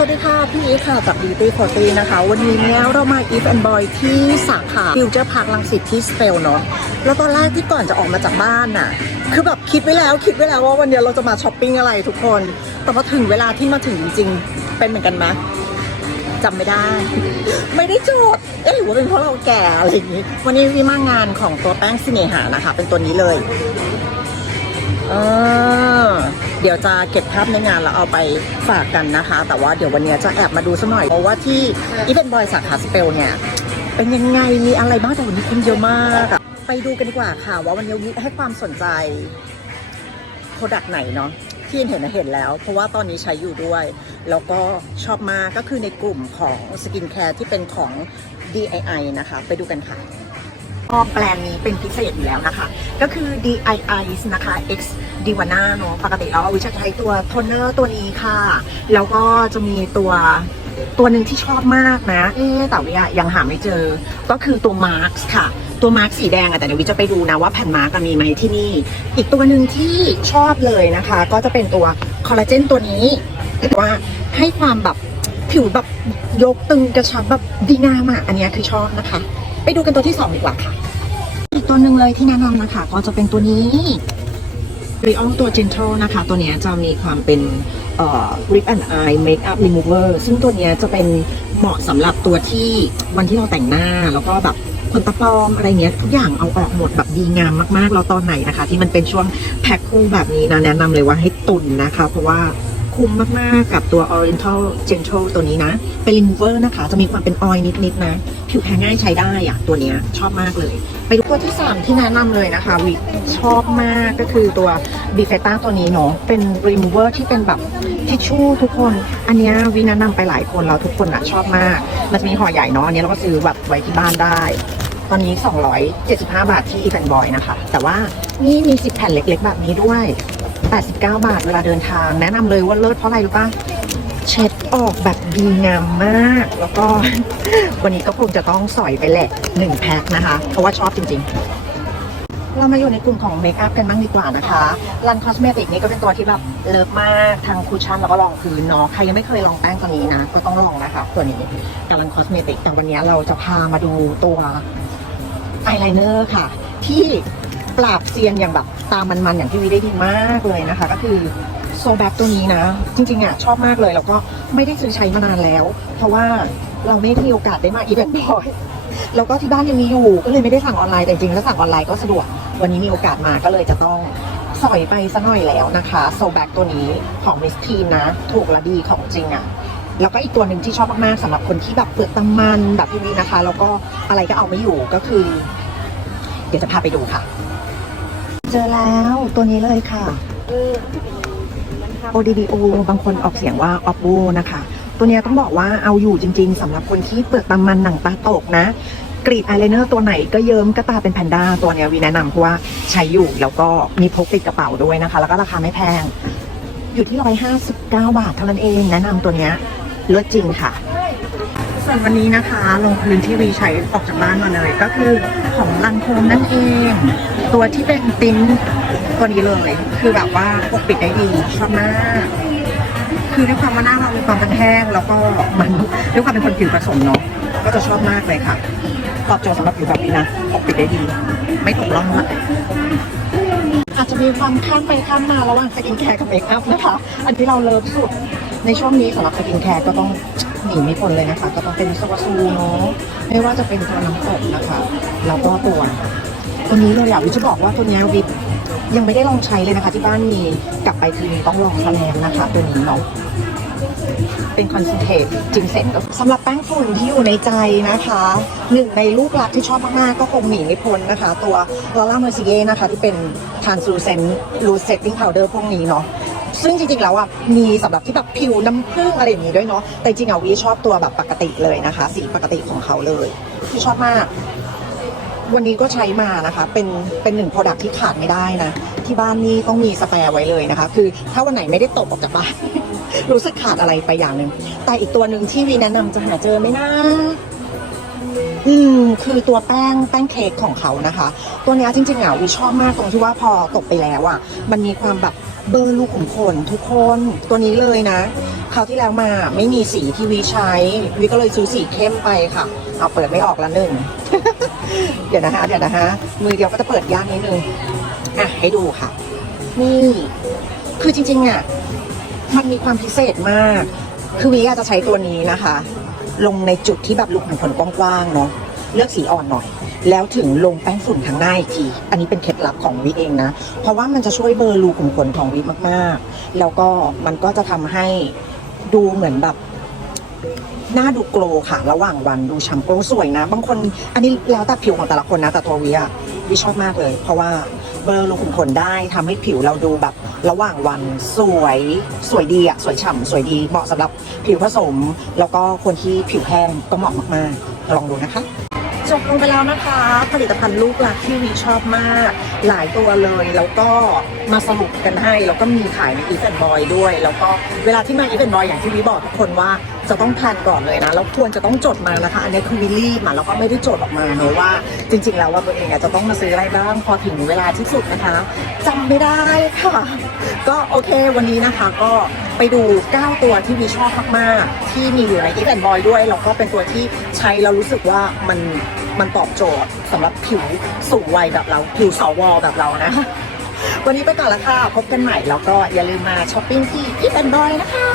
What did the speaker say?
สวัสดีค่ะ พี่อีฟค่ะจาก Beauty f o r t y นะคะ วันนี้เนี่ยเรามา Eve and Boy ที่สาขา Future Park ลังสิตที่สเปลเนาะแล้วตอนแรกที่ก่อนจะออกมาจากบ้านน่ะ คือแบบคิดไว้แล้วคิดไว้แล้วว่าวันนี้เราจะมาช้อปปิ้งอะไรทุกคน แต่พอถึงเวลาที่มาถึงจริงๆ เป็นเหมือนกันไหมจำไม่ได้ ไม่ได้จดเอ๊ะหรือว่าเป็นเพราะเราแก่อะไรอย่างนี้ วันนี้วิมางานของตัวแป้งสิเนหานะคะ เป็นตัวนี้เลยเออ เดี๋ยวจะเก็บภาพในงานแล้วเอาไปฝากกันนะคะ แต่ว่าเดี๋ยววันนี้จะแอบมาดูสักหน่อยเพราะว่าที่อีเวนต์บอยสาขาสเปลเนี่ยเป็นยังไงมีอะไรบ้างแต่วันนี้คนเยอะมากไปดูกันดีกว่าค่ะ ว่าวันนี้วิให้ความสนใจโปรดักต์ไหนเนาะที่เห็นนเห็นแล้ว เพราะว่าตอนนี้ใช้อยู่ด้วย แล้วก็ชอบมากก็คือในกลุ่มของสกินแคร์ที่เป็นของ DII นะคะ ไปดูกันค่ะชอแบรนด์นี้เป็นพิเศษอยู่แล้วนะคะ ก็คือ DII นะคะ X Divana เนอะปกติแล้ววิจะใช้ตัวโทนเนอร์ตัวนี้ค่ะ แล้วก็จะมีตัวตัวหนึ่งที่ชอบมากนะ เอ๊แต่วิยังหาไม่เจอ ก็คือตัวมาร์คค่ะ ตัวมาร์คสีแดงอะแต่เดี๋ยววิจะไปดูนะว่าแผ่นมาร์กมีไหมที่นี่ อีกตัวหนึ่งที่ชอบเลยนะคะ ก็จะเป็นตัวคอลลาเจนตัวนี้ว่าให้ความแบบผิวแบบยกตึงกระชับแบบดีงามอะอันนี้คือชอบนะคะ ไปดูกันตัวที่สองดีกว่าค่ะ อีกตัวหนึ่งเลยที่แนะนำนะคะ ก็จะเป็นตัวนี้ ริออนตัว Gentle นะคะ ตัวนี้จะมีความเป็นเอ่อ Lip and Eye Makeup Remover ซึ่งตัวนี้จะเป็นเหมาะสำหรับตัวที่วันที่เราแต่งหน้าแล้วก็แบบขนตาปลอมอะไรเงี้ยทุกอย่างเอาออกหมดแบบดีงามมากๆแล้วตอนไหนนะคะ ที่มันเป็นช่วงแพ็คคู่แบบนี้นะแนะนำเลยว่าให้ตุนนะคะ เพราะว่า คุ้มมาก ๆ กับตัว Oriental Gentle ตัวนี้นะ เป็น remover นะคะ จะมีความเป็นออยนิด ๆ นะ ผิวแพ้ง่ายใช้ได้อะตัวเนี้ยชอบมากเลย ไปดูตัวที่ 3 ที่แนะนำเลยนะคะวิชอบมากก็คือตัวบีเฟต้าตัวนี้เนาะ เป็น remover ที่เป็นแบบทิชชู่ทุกคน อันเนี้ยวิแนะนำไปหลายคนแล้วทุกคนอะชอบมาก มันจะมีห่อใหญ่เนาะ อันนี้เราก็ซื้อแบบไว้ที่บ้านได้ตอนนี้ 275 บาทที่อีแฟนบอยนะคะ แต่ว่านี่มี 10 แผ่นเล็ก ๆ แบบนี้ด้วย 89 บาทเวลาเดินทาง แนะนำเลยว่าเลิศเพราะอะไรรู้ป่ะเช็ดออกแบบดีงามมาก แล้วก็วันนี้ก็คงจะต้องสอยไปแหละหนึ่งแพ็คนะคะ เพราะว่าชอบจริง ๆ เรามาอยู่ในกลุ่มของเมคอัพกันบ้างดีกว่านะคะรันคอสเมติกนี่ก็เป็นตัวที่แบบเลิฟมากทางคูชั่นแล้วก็รองพื้นเนาะใครยังไม่เคยลองแป้งตัวนี้นะ ก็ต้องลองนะคะตัวนี้กับรันคอสเมติกแต่วันนี้เราจะพามาดูตัวอายไลเนอร์ค่ะ ที่ ปราบเซียนอย่างแบบตามันๆอย่างที่วีได้ดีมากเลยนะคะ ก็คือโซแบ็ตัวนี้นะ จริงๆอะชอบมากเลยแล้วก็ไม่ได้ซื้อใช้มานานแล้ว เพราะว่าเราไม่ได้มีโอกาสได้มาอีเวนต์บ่อยแล้วก็ที่บ้านยังมีอยู่ก็เลยไม่ได้สั่งออนไลน์แต่จริงๆแล้วสั่งออนไลน์ก็สะดวก วันนี้มีโอกาสมาก็เลยจะต้องสอยไปสักหน่อยแล้วนะคะโซแบ็กตัวนี้ของมิสทีนนะ ถูกและดีของจริงอะแล้วก็อีกตัวหนึ่งที่ชอบมากๆสำหรับคนที่แบบเปลือกตำมันแบบพี่วีนะคะ แล้วก็อะไรก็เอาไม่อยู่ก็คือ เดี๋ยวจะพาไปดูค่ะ เจอแล้วตัวนี้เลยค่ะ ODDO บางคนออกเสียงว่า Oppo นะคะ ตัวนี้ต้องบอกว่าเอาอยู่จริง ๆสำหรับคนที่เปลือกตามันหนังตาตกนะ กรีดอายไลเนอร์ตัวไหนก็เยิ้มก็ตาเป็นแพนด้าตัวนี้วีแนะนำเพราะว่าใช้อยู่แล้วก็มีพกติดกระเป๋าด้วยนะคะ แล้วก็ราคาไม่แพง อยู่ที่ 159 บาทเท่านั้นเอง แนะนำตัวนี้เลิศจริงค่ะ ส่วนวันนี้นะคะลงพื้นที่วีใช้ออกจากบ้านมาเลย ก็คือของลังโคมนั่นเอง ตัวที่เป็นติ้นตัวนี้เลย คือแบบว่าปกปิดได้ดีชอบมากคือด้วยความว่าหน้าเรามีความเป็นแห้งแล้วก็มันด้วยความเป็นคนผิวผสมเนาะก็จะชอบมากเลยค่ะตอบโจทย์สำหรับผิวแบบนี้นะปกปิดได้ดี ไม่ตกร่องอะอาจจะมีความข้ามไปข้ามมาระหว่างสกินแคร์กับเมคอัพนะคะ อันที่เราเลิฟสุดในช่วงนี้สำหรับสกินแคร์ก็ต้อง หนีไม่พ้นเลยนะคะ ก็ต้องเป็นสวาซูเนาะไม่ว่าจะเป็นตัวน้ำตกนะคะแล้วก็ตัวตัวนี้เลยอยากวิจะบอกว่าตัวนี้วิยังไม่ได้ลองใช้เลยนะคะ ที่บ้านมีกลับไปทีนี้ต้องลองแสลงนะคะ ตัวนี้เนาะเป็นคอนเซนเทรตจิงเซ็นก็สำหรับแป้งฝุ่นที่อยู่ในใจนะคะหนึ่งในลูกหลักที่ชอบมากๆก็คงหนีไม่พ้นนะคะ ตัวลอร่าเมอร์ซิเย่นะคะ ที่เป็น translucent loose setting powder พวกนี้เนาะ ซึ่งจริงๆแล้วอะมีสำหรับที่แบบผิวน้ำผึ้งอะไรอย่างนี้ด้วยเนาะแต่จริงๆอะวีชอบตัวแบบปกติเลยนะคะ สีปกติของเขาเลยที่ชอบมาก วันนี้ก็ใช้มานะคะ เป็นเป็นหนึ่ง product ที่ขาดไม่ได้นะ ที่บ้านนี่ต้องมีสแปร์ไว้เลยนะคะ คือถ้าวันไหนไม่ได้ตกออกจากบ้าน รู้สึกขาดอะไรไปอย่างหนึ่งแต่อีกตัวหนึ่งที่วีแนะนำจะหาเจอไหมนะ อืมคือตัวแป้งแป้งเค้กของเขานะคะ ตัวเนี้ยจริงๆอะวีชอบมากตรงที่ว่าพอตกไปแล้วอะ มันมีความแบบเบอร์ลูกขุมขนทุกคนตัวนี้เลยนะคราวที่แล้วมาไม่มีสีที่วีใช้วีก็เลยซื้อสีเข้มไปค่ะ เอาเปิดไม่ออกละหนึ่ง เดี๋ยวนะฮะเดี๋ยวนะฮะมือเดียวก็จะเปิดยากนิดนึงอะให้ดูค่ะ นี่คือจริงๆอะมันมีความพิเศษมาก คือวีอาจจะใช้ตัวนี้นะคะ ลงในจุดที่แบบลูกขุมขนกว้างๆเนาะเลือกสีอ่อนหน่อย แล้วถึงลงแป้งฝุ่นทางหน้าอีกที อันนี้เป็นเคล็ดลับของวิเองนะ เพราะว่ามันจะช่วยเบลอรูขุมขนของวิมากๆ แล้วก็มันก็จะทำให้ดูเหมือนแบบหน้าดูโกลว์ค่ะ ระหว่างวันดูฉ่ำโกลว์สวยนะ บางคนอันนี้แล้วแต่ผิวของแต่ละคนนะแต่ตัววิอะวิชอบมากเลย เพราะว่า เบลอรูขุมขนได้ทำให้ผิวเราดูแบบระหว่างวันสวยสวยดีอะสวยฉ่ำสวยดีเหมาะสำหรับผิวผสม แล้วก็คนที่ผิวแห้งก็เหมาะมากๆ ลองดูนะคะจบลงไปแล้วนะคะ ผลิตภัณฑ์ลูกหลักที่วีชอบมาก หลายตัวเลยแล้วก็มาสรุปกันให้ แล้วก็มีขายในอีเวนต์บอยด้วย แล้วก็เวลาที่มาอีเวนต์บอยอย่างที่วีบอกทุกคนว่า จะต้องแพลนก่อนเลยนะแล้วควรจะต้องจดมานะคะ อันนี้คือวิลลี่มาแล้วก็ไม่ได้จดออกมาเนอะว่า จริง ๆ แล้วว่าตัวเองอาจจะต้องมาซื้ออะไรบ้างพอถึงเวลาที่สุดนะคะจำไม่ได้ค่ะ ก็โอเควันนี้นะคะก็ไปดู 9 ตัวที่วีชอบมากๆ ที่มีอยู่ในอีเวนบอยด้วยแล้วก็เป็นตัวที่ใช้แล้วรู้สึกว่ามันมันตอบโจทย์สำหรับผิวสูงวัยแบบเราผิวสาวแบบเรานะวันนี้ไปก่อนละค่ะ พบกันใหม่แล้วก็อย่าลืมมาช้อปปิ้งที่อีเวนบอยนะคะ